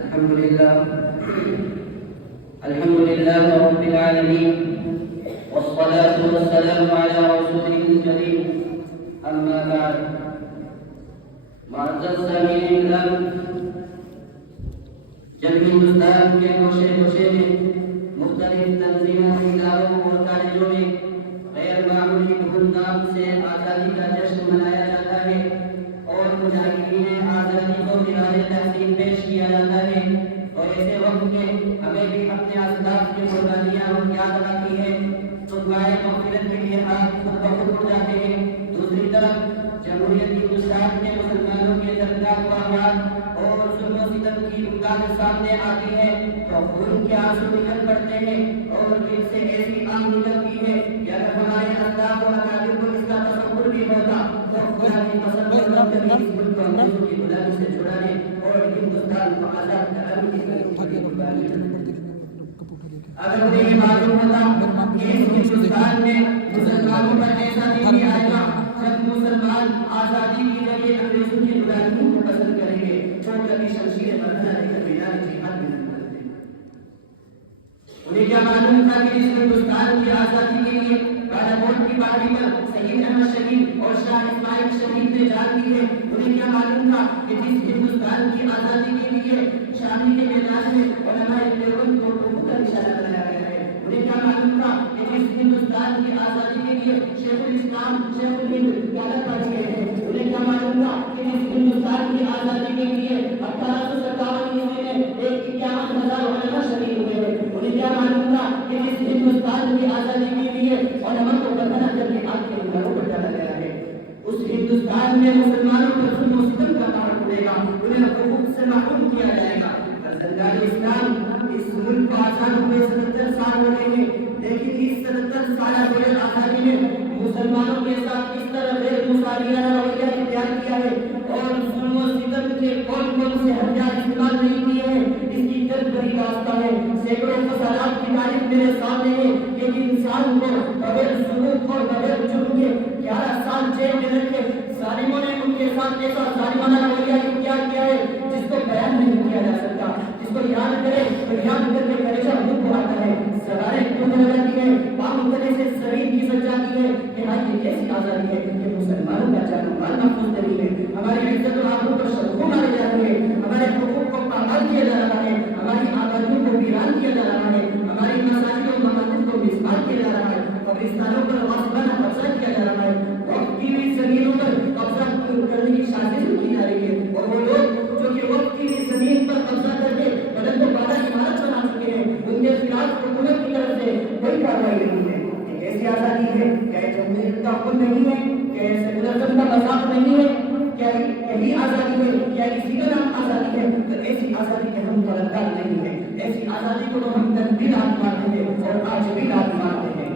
الحمد لله رب العالمين، والصلاة والسلام على رسوله الكريم. أما بعد، معزز سامعین کرام، جب ہندوستان کے گوشے گوشے میں مختلف تنظیموں، اداروں اور کالجوں میں غیر معمولی دھوم دھام سے آزادی کا جشن منایا جاتا ہے اور مجاہدین آزادی کو خراج تحسین پیش کیا جاتا ہے، تو ایسے وقت میں ہمیں بھی اپنے اسلاف کی قربانیاں یاد رکھنی ہے، تو دعائے مغفرت کے لیے ہاتھ خود بخود اٹھ جاتے ہیں۔ دوسری طرف جمہوریت ہندوستان کے مسلمانوں کے دردناک واقعات اور ظلم و ستم کی امداد سامنے آتی ہے تو خون کے آنسو نکل پڑتے ہیں اور دل سے ایسی آگ نکلتی ہے کہ اگر ہمارے اسلاف و اکابر کو اس کا تصور بھی ہوتا تو خدا کی قسم اس ملک کو انگریزوں کی غلامی سے چھڑانے اور ہندوستان کو آزاد کرانے کی اگر انہیں یہ معلوم ہوتا کہ اس ہندوستان میں مسلمانوں کا ایسا دن بھی آئے گا جب مسلمان آزادی کی جگہ انگریزوں کی غلامی کو پسند کریں گے، تو کبھی شمشیر مرنا لے کر میدان جہاد میں نہ کرتے۔ انہیں کیا معلوم تھا کہ اس ہندوستان کی آزادی کے لیے بالاکوٹ کی پہاڑی پر سید احمد شہید اور شاہ اسماعیل شہید نے جان دی ہے؟ انہیں کیا معلوم تھا کہ جس ہندوستان کی آزادی کے لیے شامی کے میدان میں علماء دیوبند کو کا اشارہ بنایا گیا ہے؟ انہیں کیا معلوم تھا کہ جس ہندوستان کی آزادی کے لیے شیخ الاسلام شیخ الہند قیادت پڑھ گئے ہیں؟ انہیں کیا معلوم تھا کہ جس ہندوستان کی آزادی کے لیے 1857 میں 51,000 علماء شہید ہوئے ہیں؟ انہیں کیا معلوم تھا کہ جس ہندوستان کی آزادی کے لیے علماء کو بندھنا جب آگ کے انگاروں پر ڈالا گیا ہے؟ اس ہندوستان میں مسلمانوں پر ظلم و ستم کا پہاڑ پڑے گا، انہیں حقوق سے محروم کیا جائے گا۔ زندان اسلام اس ملک کو آزاد ہوئے 77 سال ہو رہے ہیں، لیکن اس 77 سالہ دور آزادی میں مسلمانوں کے ساتھ کس طرح غیر مساویانہ رویہ اختیار کیا ہے اور ظلم و ستم کے کون کون سے ہتھیار استعمال نہیں کیے ہیں، اس کی جلد بڑی داستان ہے۔ سینکڑوں فسادات کی تاریخ میرے سامنے ہے کہ انسان کو بغیر ثبوت اور بغیر جرم کے 11 سال جیل میں رکھ کے ظالموں نے ان کے ساتھ ایسا ظالمانہ رویہ اختیار کیا ہے جس کو بیان نہیں کیا جا سکتا، جس کو یاد کرے تو یاد کر کے کلیجہ منہ کو آتا ہے، سراریں کیوں ہو جاتی ہے، پاؤں اتنے سے زمین کھسک جاتی ہے کہ ہاں یہ کیسی آزادی ہے کہ مسلمانوں کا جان و مال محفوظ نہیں ہے، ہماری عزت و آبرو پر شرفوں مارے جا رہے ہیں، ہمارے حقوق کو پامال کیا جا رہا ہے، ہماری آبادیوں کو ویران کیا جا رہا ہے، ہماری مساجد و مساجد کو مسمار کیا جا رہا ہے، قبرستانوں پر غصبانہ قبضہ کیا جا رہا ہے، وقت کی ہوئی زمینوں پر قبضہ کرنے کی سازش کی جا رہی ہے، اور وہ لوگ جو کہ وقت کی ہوئی زمین پر قبضہ کر کے بلند و بالا عمارت بنا چکے ہیں، ان کے خلاف حکومت کی طرف سے کوئی کارروائی نہیں ہے۔ ایسی آزادی ہے کیا یہ جمہوریت کا حکم نہیں ہے؟ کیا یہ سیکولرزم کا مذاق نہیں ہے؟ کیا یہی آزادی ہے؟ کیا اسی کا نام آزادی ہے؟ تو ایسی آزادی کے ہم طلبگار نہیں ہیں، ایسی آزادی کو تو ہم تنقید مانتے ہیں اور آج بھی لات مارتے ہیں۔